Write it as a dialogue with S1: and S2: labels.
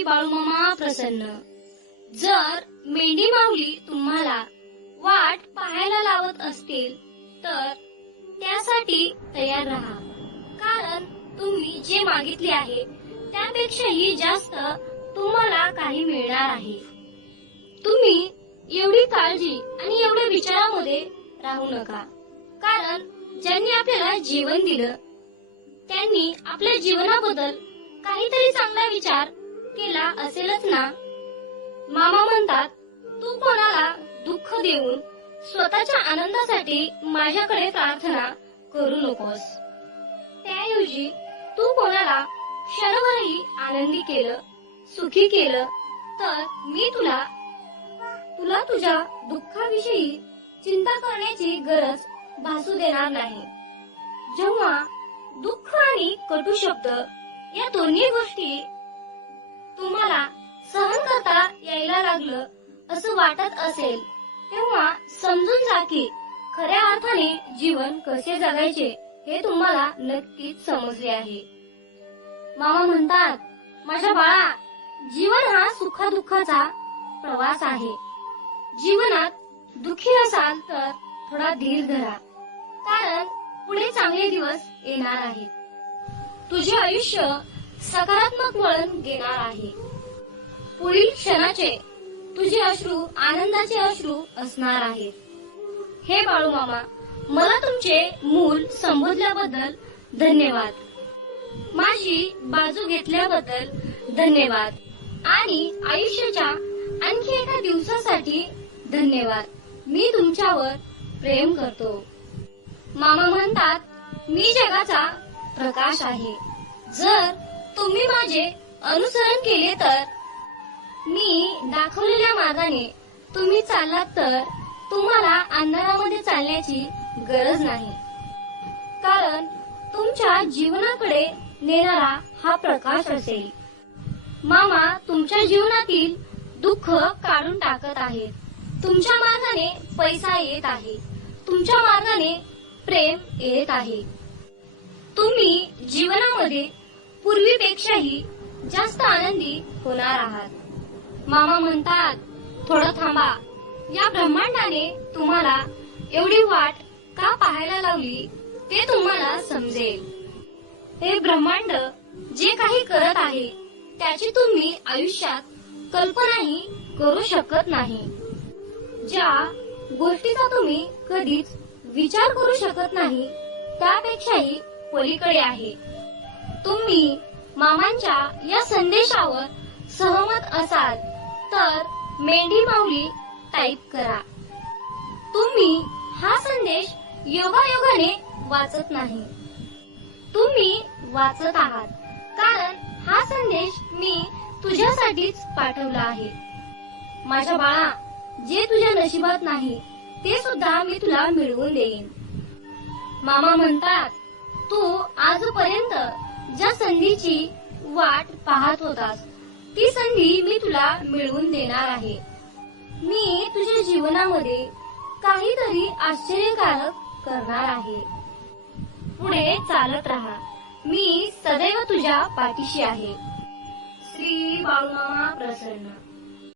S1: श्री बाळूमामा प्रसन्न. जर मेंढी माऊली तुम्हाला वाट पाहायला लावत असतील तर त्यासाठी तयार राहा. कारण तुम्ही जे मागितले आहे त्यापेक्षाही जास्त तुम्हाला काही मिळणार आहे. तुम्ही एवढी काळजी आणि एवढ्या विचारामध्ये राहू नका. कारण ज्यांनी आपल्याला जीवन दिलं त्यांनी आपल्या जीवनाबद्दल काहीतरी चांगला विचार केला असेलच ना? मामा म्हणतात तू कोणाला दुःख देऊन स्वतःच्या आनंदासाठी माझ्याकडे प्रार्थना करू नकोस. त्याऐवजी तू कोणाला क्षणभरही आनंदी केलं सुखी केलं तर मी तुला तुला तुझ्या दुःखाविषयी चिंता करण्याची गरज भासू देणार नाही. जेव्हा दुःख आणि कटू शब्द या दोन्ही गोष्टी तुम्हाला सहन करता यायला लागलं असं वाटत असेल तेव्हा समजून जा की खऱ्या अर्थाने जीवन कसे जगायचे हे तुम्हाला नक्कीच समजले आहे. मामा म्हणतात माझ्या बाळा जीवन हा सुखादुःखाचा प्रवास आहे. जीवनात दुःखी असाल तर थोडा धीर धरा कारण पुढे चांगले दिवस येणार आहेत. तुझे आयुष्य सकारात्मक वळण घेणार आहे. पुढील क्षणाचे तुझे अश्रू आनंदाचे अश्रू असणार आहेत. हे बाळू मामा मला तुमचे मूल संबोधल्याबद्दल धन्यवाद. माझी बाजू घेतल्याबद्दल धन्यवाद. आणि आयुष्याच्या आणखी एका दिवसासाठी धन्यवाद. मी तुमच्यावर प्रेम करतो. मामा म्हणतात मी जगाचा प्रकाश आहे. जर तुम्ही माझे अनुसरण केले तर? मी दाखवलेल्या मार्गाने तुम्ही चाललात तर तुम्हाला अंधारामध्ये चालण्याची गरज नाही. कारण तुमच्या जीवनाकडे नेणारा हा प्रकाश असेल. मामा तुमच्या जीवनातील दुःख काढून टाकत आहेत. तुमच्या मार्गाने पैसा येत आहे. तुमच्या मार्गाने प्रेम येत आहे. तुम्ही जीवनामध्ये पूर्वीपेक्षाही जास्त आनंदी होणार आहात. मामा म्हणतात थोडं थांबा. या ब्रह्मांडाने तुम्हाला एवढी वाट का पाहायला लावली ते तुम्हाला समजेल. हे ब्रह्मांड जे काही करत आहे त्याची तुम्ही आयुष्यात कल्पनाही करू शकत नाही. ज्या गोष्टीचा तुम्ही कधीच विचार करू शकत नाही त्यापेक्षाही पलीकडे आहे. तुम्ही मामांच्या या संदेशावर सहमत असाल तर मेंढी माऊली टाईप करा. तुम्ही हा संदेश योगायोगाने वाचत नाही. तुम्ही वाचत आहात कारण हा संदेश मी तुझ्यासाठीच पाठवला आहे. माझ्या बाळा जे तुझ्या नशिबात नाही ते सुद्धा मी तुला मिळवून देईन. मामा म्हणतात तू आजपर्यंत ज्या संधीची वाट पाहत होतास ती संधी मी तुला मिळवून देणार आहे. मी तुझ्या जीवनामध्ये काहीतरी आश्चर्यकारक करणार आहे. पुढे चालत राहा. मी सदैव तुझ्या पाठीशी आहे. श्री बाळूमामा प्रसन्न.